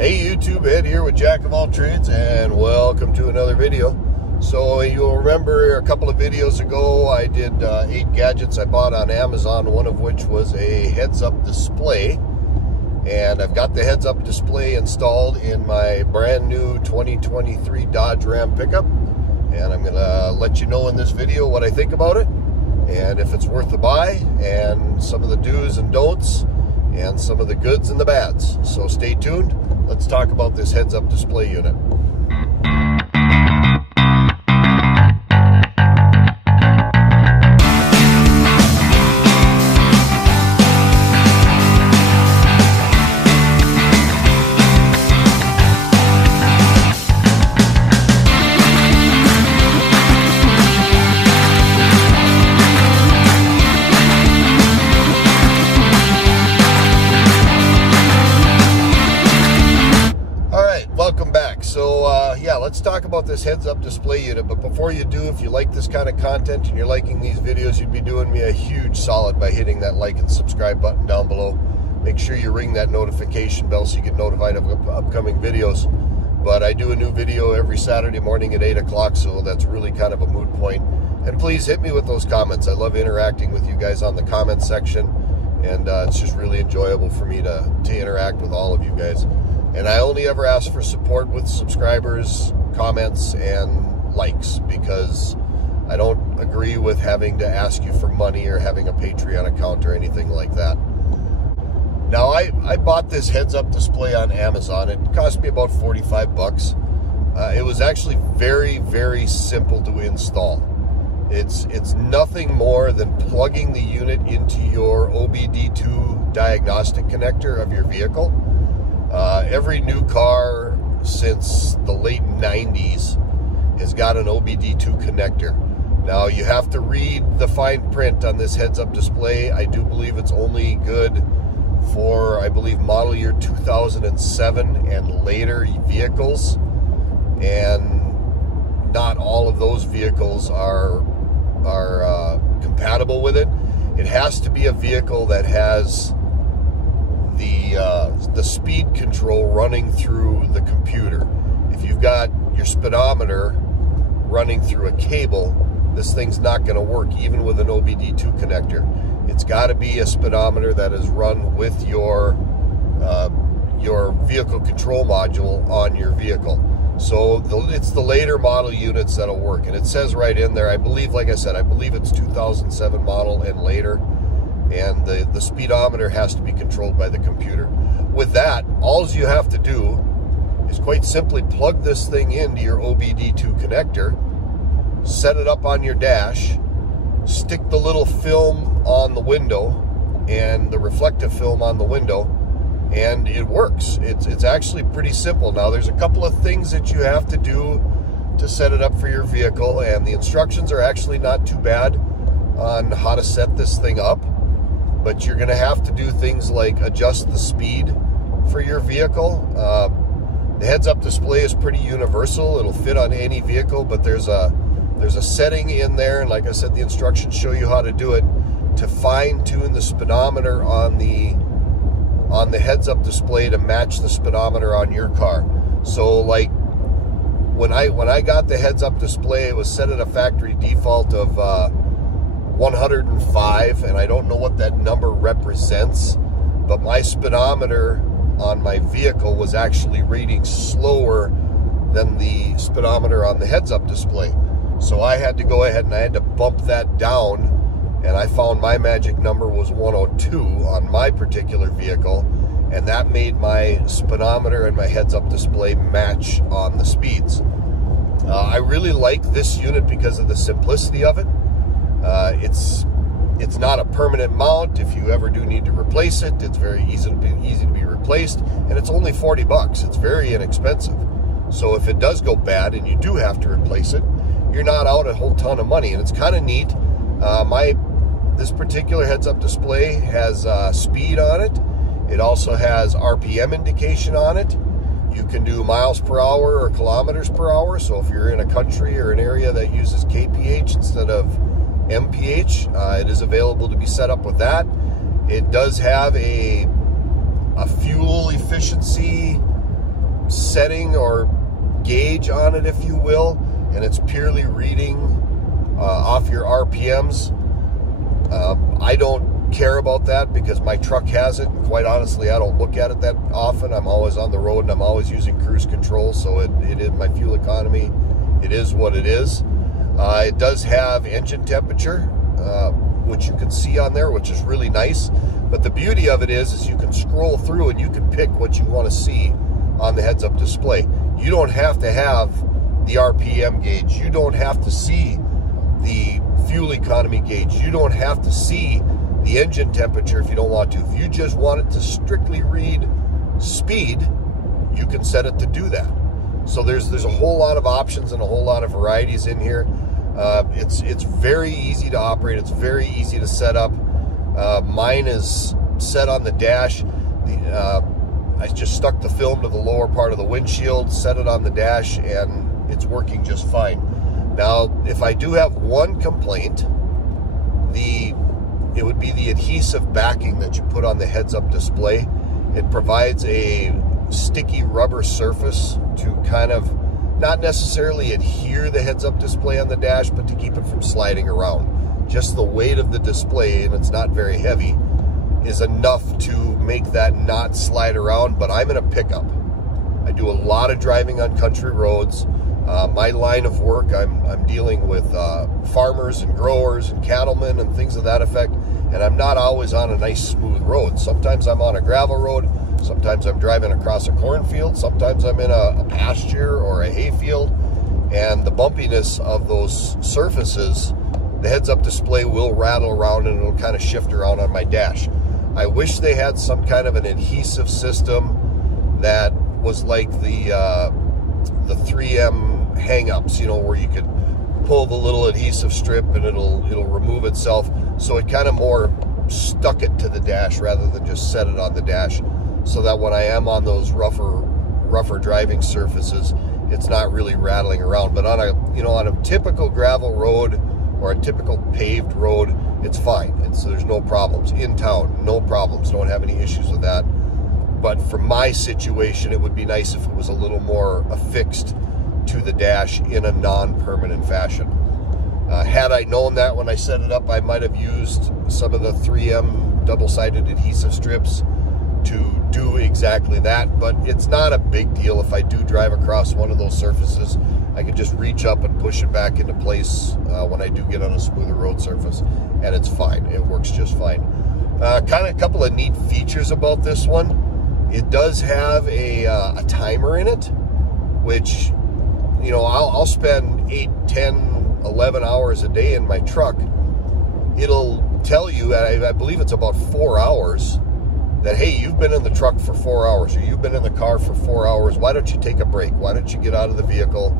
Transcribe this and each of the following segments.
Hey YouTube, Ed here with Jack of All Trades, and welcome to another video. So you'll remember a couple of videos ago I did 8 gadgets I bought on Amazon, one of which was a heads-up display. And I've got the heads-up display installed in my brand new 2023 Dodge Ram pickup. And I'm going to let you know in this video what I think about it, and if it's worth the buy, and some of the do's and don'ts, and some of the goods and the bads. So stay tuned. Let's talk about this heads-up display unit. Welcome back. So yeah, let's talk about this heads-up display unit. But before you do, if you like this kind of content and you're liking these videos, you'd be doing me a huge solid by hitting that like and subscribe button down below. Make sure you ring that notification bell so you get notified of upcoming videos. But I do a new video every Saturday morning at 8 o'clock, so that's really kind of a moot point. And please hit me with those comments. I love interacting with you guys on the comment section, and it's just really enjoyable for me to interact with all of you guys. And I only ever ask for support with subscribers, comments, and likes, because I don't agree with having to ask you for money or having a Patreon account or anything like that. Now, I bought this heads-up display on Amazon. It cost me about 45 bucks. It was actually very, very simple to install. It's nothing more than plugging the unit into your OBD2 diagnostic connector of your vehicle. Every new car since the late 90s has got an OBD2 connector. Now, you have to read the fine print on this heads-up display. I do believe it's only good for, I believe, model year 2007 and later vehicles. And not all of those vehicles are compatible with it. It has to be a vehicle that has the speed control running through the computer. If you've got your speedometer running through a cable, this thing's not going to work, even with an OBD2 connector. It's got to be a speedometer that is run with your vehicle control module on your vehicle. So it's the later model units that'll work, and it says right in there, I believe, like I said, I believe it's 2007 model and later. And the speedometer has to be controlled by the computer. With that, all you have to do is quite simply plug this thing into your OBD2 connector, set it up on your dash, stick the little film on the window and the reflective film on the window, and it works. It's actually pretty simple. Now, there's a couple of things that you have to do to set it up for your vehicle, and the instructions are actually not too bad on how to set this thing up. But you're going to have to do things like adjust the speed for your vehicle. The heads-up display is pretty universal. It'll fit on any vehicle, but there's a setting in there, and like I said, the instructions show you how to do it, to fine-tune the speedometer on the heads-up display to match the speedometer on your car. So, like, when I got the heads-up display, it was set at a factory default of 105, and I don't know what that number represents, but my speedometer on my vehicle was actually reading slower than the speedometer on the heads-up display. So I had to go ahead and I had to bump that down, and I found my magic number was 102 on my particular vehicle, and that made my speedometer and my heads-up display match on the speeds. I really like this unit because of the simplicity of it. It's not a permanent mount. If you ever do need to replace it, it's very easy to be replaced, and it's only 40 bucks. It's very inexpensive. So if it does go bad and you do have to replace it, you're not out a whole ton of money, and it's kind of neat. This particular heads-up display has speed on it. It also has RPM indication on it. You can do miles per hour or kilometers per hour. So if you're in a country or an area that uses kph instead of mph, it is available to be set up with that. It does have a fuel efficiency setting or gauge on it, if you will, and it's purely reading off your RPMs. I don't care about that because my truck has it, and quite honestly, I don't look at it that often. I'm always on the road and I'm always using cruise control, so it is my fuel economy. It is what it is. It does have engine temperature, which you can see on there, which is really nice. But the beauty of it is you can scroll through and you can pick what you want to see on the heads-up display. You don't have to have the RPM gauge. You don't have to see the fuel economy gauge. You don't have to see the engine temperature if you don't want to. If you just want it to strictly read speed, you can set it to do that. So there's a whole lot of options and a whole lot of varieties in here. It's very easy to operate. It's very easy to set up. Mine is set on the dash. I just stuck the film to the lower part of the windshield, set it on the dash, and it's working just fine. Now, if I do have one complaint, it would be the adhesive backing that you put on the heads-up display. It provides a sticky rubber surface to kind of not necessarily adhere the heads-up display on the dash, but to keep it from sliding around. Just the weight of the display, and it's not very heavy, is enough to make that not slide around. But I'm in a pickup. I do a lot of driving on country roads. My line of work, I'm dealing with farmers and growers and cattlemen and things of that effect, and I'm not always on a nice smooth road. Sometimes I'm on a gravel road, sometimes I'm driving across a cornfield, sometimes I'm in a pasture or a hayfield, and the bumpiness of those surfaces, the heads-up display will rattle around and it'll kind of shift around on my dash. I wish they had some kind of an adhesive system that was like the 3M hang-ups, you know, where you could pull the little adhesive strip and it'll remove itself. So it kind of more stuck it to the dash rather than just set it on the dash, so that when I am on those rougher driving surfaces, it's not really rattling around. But on a typical gravel road or a typical paved road, it's fine. There's no problems. In town, no problems. Don't have any issues with that. But for my situation, it would be nice if it was a little more affixed to the dash in a non-permanent fashion. Had I known that when I set it up, I might have used some of the 3M double-sided adhesive strips to do exactly that, but it's not a big deal. If I do drive across one of those surfaces, I can just reach up and push it back into place when I do get on a smoother road surface, and it's fine. It works just fine. Kind of a couple of neat features about this one. It does have a timer in it, which, you know, I'll spend 8, 10, 11 hours a day in my truck. It'll tell you, I believe it's about 4 hours, that, hey, you've been in the truck for 4 hours, or you've been in the car for 4 hours. Why don't you take a break? Why don't you get out of the vehicle,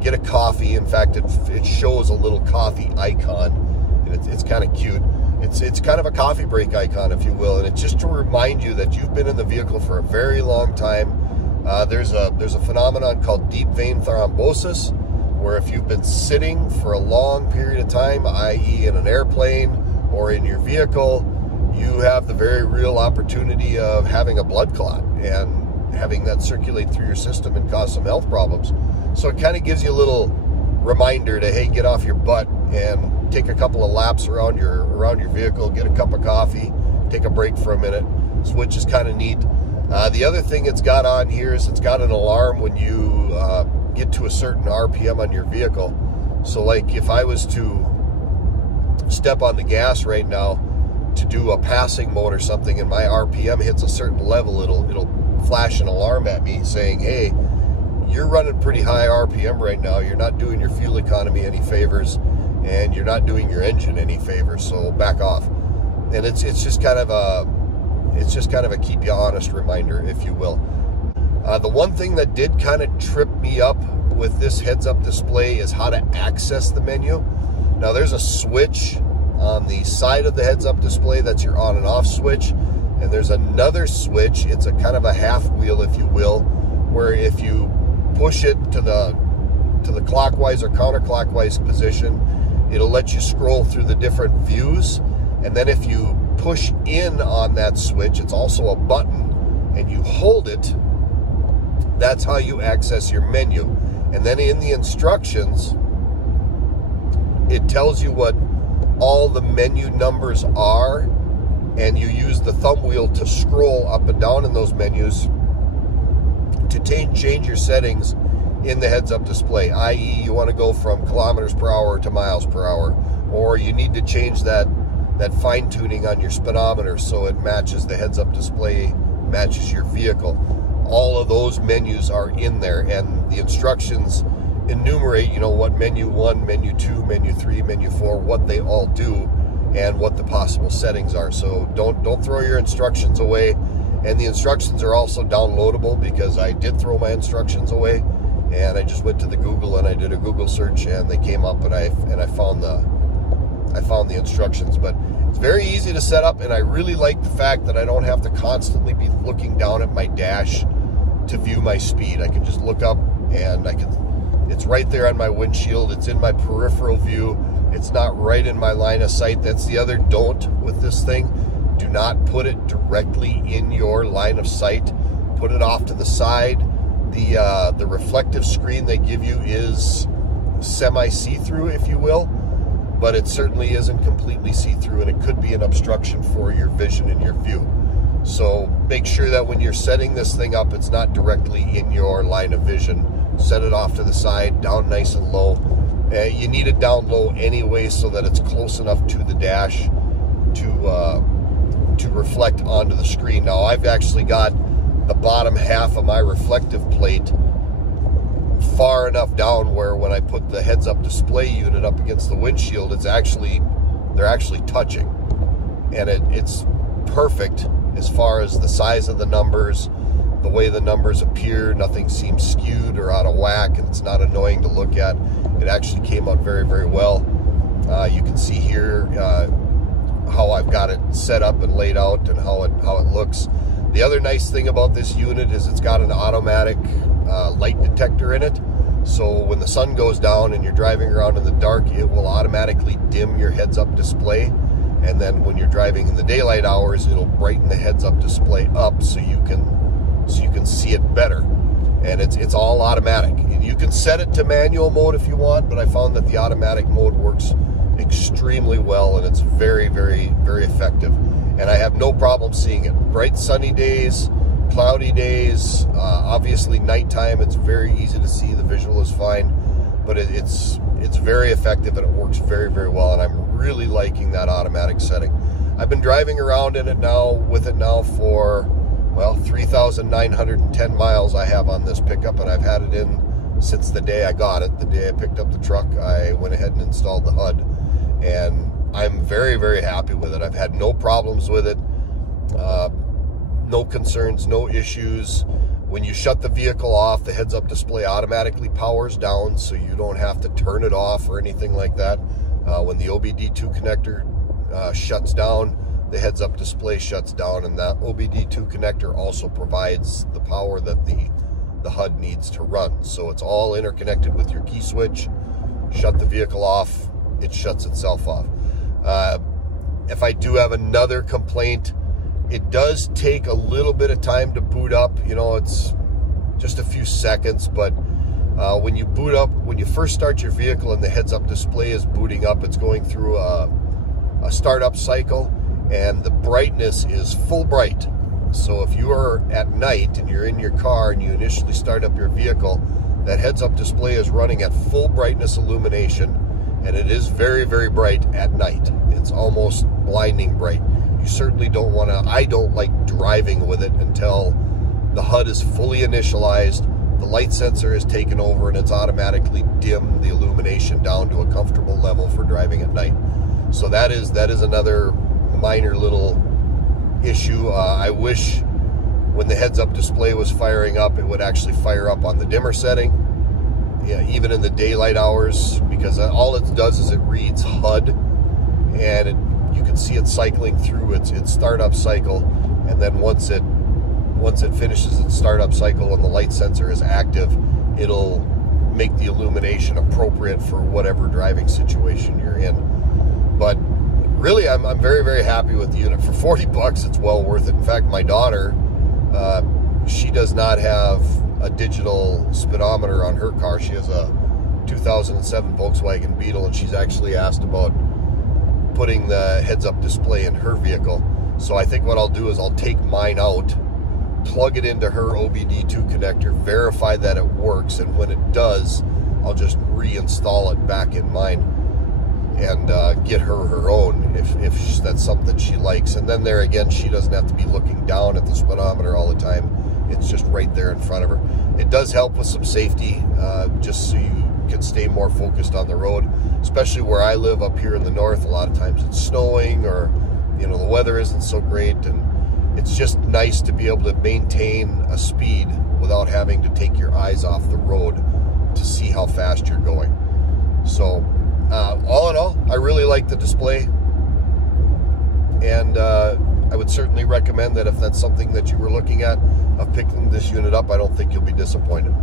get a coffee? In fact, it shows a little coffee icon, and it's kind of cute. It's kind of a coffee break icon, if you will, and it's just to remind you that you've been in the vehicle for a very long time. There's a phenomenon called deep vein thrombosis, where if you've been sitting for a long period of time, i.e. in an airplane or in your vehicle, you have the very real opportunity of having a blood clot and having that circulate through your system and cause some health problems. So it kind of gives you a little reminder to, hey, get off your butt and take a couple of laps around your vehicle, get a cup of coffee, take a break for a minute, which is kind of neat. The other thing it's got on here is it's got an alarm when you get to a certain RPM on your vehicle. So like if I was to step on the gas right now to do a passing mode or something and my RPM hits a certain level, it'll flash an alarm at me saying, hey, you're running pretty high RPM right now. You're not doing your fuel economy any favors, and you're not doing your engine any favors, so back off. And it's just kind of a keep you honest reminder, if you will. The one thing that did kind of trip me up with this heads-up display is how to access the menu. Now there's a switch on the side of the heads-up display that's your on and off switch, and there's another switch, it's a kind of a half wheel, if you will, where if you push it to the clockwise or counterclockwise position, it'll let you scroll through the different views. And then if you push in on that switch, it's also a button, and you hold it, that's how you access your menu. And then in the instructions, it tells you what all the menu numbers are, and you use the thumb wheel to scroll up and down in those menus to change your settings in the heads-up display, i.e. you want to go from kilometers per hour to miles per hour, or you need to change that fine-tuning on your speedometer so it matches the heads-up display, matches your vehicle. All of those menus are in there, and the instructions enumerate, you know, what menu 1, menu 2, menu 3, menu 4, what they all do, and what the possible settings are. So don't throw your instructions away. And the instructions are also downloadable, because I did throw my instructions away, and I just went to the Google and I did a Google search, and they came up, and I found the instructions. But it's very easy to set up, and I really like the fact that I don't have to constantly be looking down at my dash to view my speed. I can just look up, and it's right there on my windshield. It's in my peripheral view. It's not right in my line of sight. That's the other don't with this thing. Do not put it directly in your line of sight. Put it off to the side. The reflective screen they give you is semi-see-through, if you will, but it certainly isn't completely see-through, and it could be an obstruction for your vision and your view. So make sure that when you're setting this thing up, it's not directly in your line of vision. Set it off to the side, down nice and low. You need it down low anyway, so that it's close enough to the dash to reflect onto the screen. Now, I've actually got the bottom half of my reflective plate far enough down where when I put the heads-up display unit up against the windshield, they're actually touching, and it's perfect as far as the size of the numbers, the way the numbers appear. Nothing seems skewed or out of whack, and it's not annoying to look at. It actually came out very, very well. You can see here how I've got it set up and laid out, and how it looks. The other nice thing about this unit is it's got an automatic light detector in it. So when the sun goes down and you're driving around in the dark, it will automatically dim your heads-up display. And then when you're driving in the daylight hours, it'll brighten the heads-up display up so you can see it better. And it's all automatic. And you can set it to manual mode if you want, but I found that the automatic mode works extremely well, and it's very, very, very effective. And I have no problem seeing it. Bright sunny days, cloudy days, obviously nighttime, it's very easy to see. The visual is fine, but it's very effective, and it works very, very well, and I'm really liking that automatic setting. I've been driving around with it now for, well, 3,910 miles I have on this pickup, and I've had it in since the day I got it. The day I picked up the truck, I went ahead and installed the HUD, and I'm very, very happy with it. I've had no problems with it, no concerns, no issues. When you shut the vehicle off, the heads-up display automatically powers down, so you don't have to turn it off or anything like that. When the OBD2 connector shuts down, the heads-up display shuts down, and that OBD2 connector also provides the power that the HUD needs to run. So it's all interconnected with your key switch. Shut the vehicle off, it shuts itself off. If I do have another complaint, it does take a little bit of time to boot up. You know, it's just a few seconds, but when you boot up, when you first start your vehicle and the heads-up display is booting up, it's going through a startup cycle, and the brightness is full bright. So if you are at night and you're in your car and you initially start up your vehicle, that heads-up display is running at full brightness illumination, and it is very, very bright at night. It's almost blinding bright. You certainly don't want to, I don't like driving with it until the HUD is fully initialized, the light sensor is taken over, and it's automatically dimmed the illumination down to a comfortable level for driving at night. So that is another minor little issue. I wish when the heads-up display was firing up, it would actually fire up on the dimmer setting, even in the daylight hours, because all it does is it reads HUD, and you can see it cycling through its startup cycle, and then once it finishes its startup cycle and the light sensor is active, it'll make the illumination appropriate for whatever driving situation you're in. But really, I'm very, very happy with the unit. For 40 bucks, it's well worth it. In fact, my daughter, she does not have a digital speedometer on her car. She has a 2007 Volkswagen Beetle, and she's actually asked about putting the heads-up display in her vehicle. So I think what I'll do is I'll take mine out, plug it into her OBD2 connector, verify that it works, and when it does, I'll just reinstall it back in mine and get her own if that's something she likes. And then there again, she doesn't have to be looking down at the speedometer all the time. It's just right there in front of her. It does help with some safety, just so you can stay more focused on the road, especially where I live up here in the north. A lot of times it's snowing, or the weather isn't so great, and it's just nice to be able to maintain a speed without having to take your eyes off the road to see how fast you're going. So all in all, I really like the display, and I would certainly recommend that if that's something that you were looking at of picking this unit up. I don't think you'll be disappointed.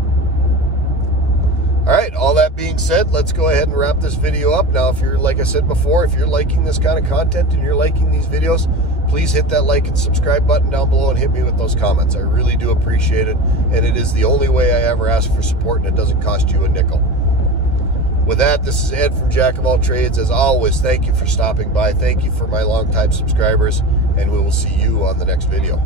All right, all that being said, let's go ahead and wrap this video up. Now, if you're, like I said before, if you're liking this kind of content and you're liking these videos, please hit that like and subscribe button down below and hit me with those comments. I really do appreciate it, and it is the only way I ever ask for support, and it doesn't cost you a nickel. With that, this is Ed from Jack of All Trades. As always, thank you for stopping by. Thank you for my longtime subscribers, and we will see you on the next video.